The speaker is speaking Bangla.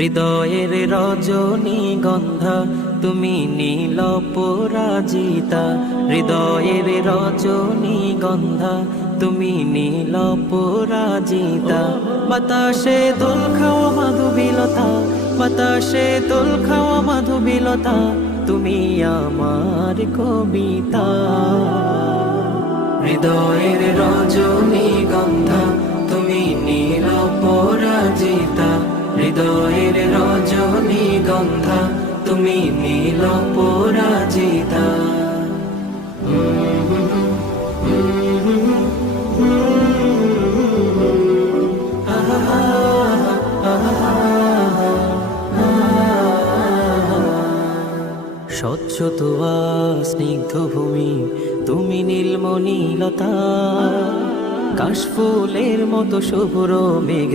হৃদয়ের রজনীগন্ধা তুমি নীল পরাজিতা, হৃদয়ের রজনীগন্ধা তুমি নীল পরাজিতা। বাতাসে দোল খাওয়া মাধুবিলতা, বাতাসে দোল খাওয়া মাধুবিলতা, তুমি আমার কবিতা। হৃদয়ের রজনীগন্ধা তুমি নীল পরাজিতা, হৃদয়ের রজনীগন্ধা তুমি নীল পরাজিতা। স্বচ্ছ তোয়া স্নিগ্ধ ভূমি তুমি নীলমণিলতা, কাশফুলের মতো শুভ্র মেঘ